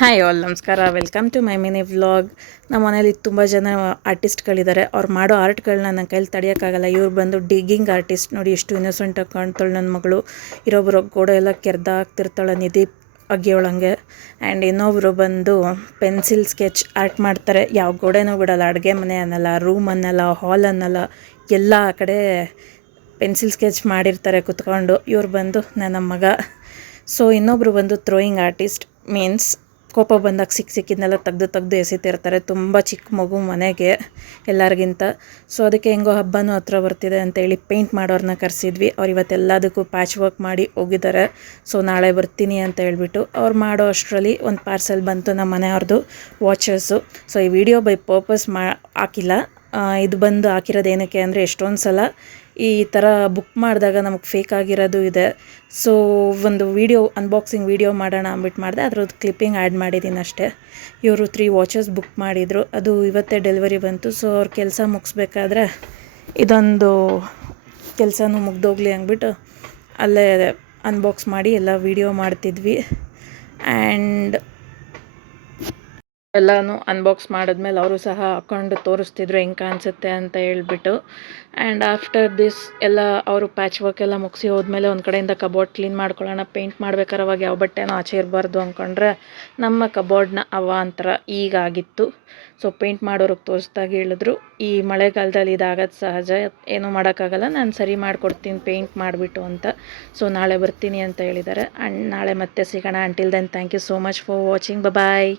Hi all ನಮಸ್ಕಾರ, welcome to my mini vlog. ನಮ್ಮ ಮನೇಲಿ ತುಂಬ ಜನ ಆರ್ಟಿಸ್ಟ್ಗಳಿದ್ದಾರೆ. ಅವ್ರು ಮಾಡೋ ಆರ್ಟ್ಗಳನ್ನ ನನ್ನ ಕೈಲಿ ತಡೆಯೋಕ್ಕಾಗಲ್ಲ. ಇವ್ರು ಬಂದು ಡಿಗ್ಗಿಂಗ್ ಆರ್ಟಿಸ್ಟ್. ನೋಡಿ ಎಷ್ಟು ಇನ್ನೋಸೆಂಟಾಗಿ ಕಾಣ್ತಾಳೆ ನನ್ನ ಮಗಳು. ಇರೋಬ್ಬರು ಗೋಡೆ ಎಲ್ಲ ಕೆರ್ದಾಗ್ತಿರ್ತಾಳೆ ನಿಧಿ ಅಗಿಯೋಳಂಗೆ. ಆ್ಯಂಡ್ ಇನ್ನೊಬ್ಬರು ಬಂದು ಪೆನ್ಸಿಲ್ ಸ್ಕೆಚ್ ಆರ್ಟ್ ಮಾಡ್ತಾರೆ. ಯಾವ ಗೋಡೆನೂ ಬಿಡಲ್ಲ, ಅಡುಗೆ ಮನೆ ಅನ್ನಲ್ಲ, ರೂಮ್ ಅನ್ನಲ್ಲ, ಹಾಲ್ ಅನ್ನಲ್ಲ, ಎಲ್ಲ ಆ ಕಡೆ ಪೆನ್ಸಿಲ್ ಸ್ಕೆಚ್ ಮಾಡಿರ್ತಾರೆ ಕುತ್ಕೊಂಡು. ಇವ್ರು ಬಂದು ನನ್ನ ಮಗ. ಸೊ ಇನ್ನೊಬ್ಬರು ಬಂದು ಥ್ರೋಯಿಂಗ್ ಆರ್ಟಿಸ್ಟ್, ಮೀನ್ಸ್ ಕೋಪ ಬಂದಾಗ ಸಿಕ್ಕಿದ್ದನ್ನೆಲ್ಲ ತೆಗ್ದು ಎಸಿತಿರ್ತಾರೆ. ತುಂಬ ಚಿಕ್ಕ ಮಗು ಮನೆಗೆ ಎಲ್ಲರಿಗಿಂತ. ಸೊ ಅದಕ್ಕೆ ಹೆಂಗೋ ಹಬ್ಬನೂ ಹತ್ರ ಬರ್ತಿದೆ ಅಂತೇಳಿ ಪೇಂಟ್ ಮಾಡೋರನ್ನ ಕರೆಸಿದ್ವಿ. ಅವ್ರು ಇವತ್ತೆಲ್ಲದಕ್ಕೂ ಪ್ಯಾಚ್ ವರ್ಕ್ ಮಾಡಿ ಹೋಗಿದ್ದಾರೆ. ಸೊ ನಾಳೆ ಬರ್ತೀನಿ ಅಂತ ಹೇಳ್ಬಿಟ್ಟು ಅವ್ರು ಮಾಡೋ ಅಷ್ಟರಲ್ಲಿ ಒಂದು ಪಾರ್ಸೆಲ್ ಬಂತು ನಮ್ಮ ಮನೆಯವ್ರದ್ದು, ವಾಚಸ್ಸು. ಸೊ ಈ ವಿಡಿಯೋ ಬೈ ಪರ್ಪಸ್ ಹಾಕಿಲ್ಲ. ಇದು ಬಂದು ಹಾಕಿರೋದು ಏನಕ್ಕೆ ಅಂದರೆ, ಎಷ್ಟೊಂದು ಸಲ ಈ ಥರ ಬುಕ್ ಮಾಡಿದಾಗ ನಮಗೆ ಫೇಕ್ ಆಗಿರೋದು ಇದೆ. ಸೊ ಒಂದು ಅನ್ಬಾಕ್ಸಿಂಗ್ ವೀಡಿಯೋ ಮಾಡೋಣ ಅಂದ್ಬಿಟ್ಟು ಮಾಡಿದೆ. ಅದ್ರದ್ದು ಕ್ಲಿಪ್ಪಿಂಗ್ ಆ್ಯಡ್ ಮಾಡಿದ್ದೀನಿ ಅಷ್ಟೇ. ಇವರು 3 ವಾಚಸ್ ಬುಕ್ ಮಾಡಿದರು, ಅದು ಇವತ್ತೇ ಡೆಲಿವರಿ ಬಂತು. ಸೊ ಅವ್ರ ಕೆಲಸ ಮುಗಿಸ್ಬೇಕಾದ್ರೆ ಇದೊಂದು ಕೆಲಸನೂ ಮುಗ್ದೋಗ್ಲಿ ಅಂದ್ಬಿಟ್ಟು ಅಲ್ಲೇ ಅನ್ಬಾಕ್ಸ್ ಮಾಡಿ ಎಲ್ಲ ವೀಡಿಯೋ ಮಾಡ್ತಿದ್ವಿ. ಆ್ಯಂಡ್ ಎಲ್ಲನೂ ಅನ್ಬಾಕ್ಸ್ ಮಾಡಿದ್ಮೇಲೆ ಅವರು ಸಹ ಹಾಕ್ಕೊಂಡು ತೋರಿಸ್ತಿದ್ರು ಹೆಂಗೆ ಕಾಣಿಸುತ್ತೆ ಅಂತ ಹೇಳ್ಬಿಟ್ಟು. ಆ್ಯಂಡ್ ಆಫ್ಟರ್ ದಿಸ್ ಎಲ್ಲ ಅವರು ಪ್ಯಾಚ್ ವರ್ಕ್ ಎಲ್ಲ ಮುಗಿಸಿ ಹೋದ್ಮೇಲೆ ಒಂದು ಕಡೆಯಿಂದ ಕಬೋರ್ಡ್ ಕ್ಲೀನ್ ಮಾಡ್ಕೊಳ್ಳೋಣ. ಪೇಂಟ್ ಮಾಡ್ಬೇಕಾರೆ ಅವಾಗ ಯಾವ ಬಟ್ಟೆನೂ ಆಚೆ ಇರಬಾರ್ದು ಅಂದ್ಕೊಂಡ್ರೆ ನಮ್ಮ ಕಬೋರ್ಡ್ನ ಅವಾಂತರ ಈಗಾಗಿತ್ತು. ಸೊ ಪೇಂಟ್ ಮಾಡೋರಿಗೆ ತೋರಿಸ್ದಾಗ ಹೇಳಿದ್ರು, ಈ ಮಳೆಗಾಲದಲ್ಲಿ ಇದಾಗೋದು ಸಹಜ, ಏನೂ ಮಾಡೋಕ್ಕಾಗಲ್ಲ, ನಾನು ಸರಿ ಮಾಡಿಕೊಡ್ತೀನಿ ಪೇಂಟ್ ಮಾಡಿಬಿಟ್ಟು ಅಂತ. ಸೊ ನಾಳೆ ಬರ್ತೀನಿ ಅಂತ ಹೇಳಿದ್ದಾರೆ. ಆ್ಯಂಡ್ ನಾಳೆ ಮತ್ತೆ ಸಿಗೋಣ. Until then thank you so much for watching. Bye.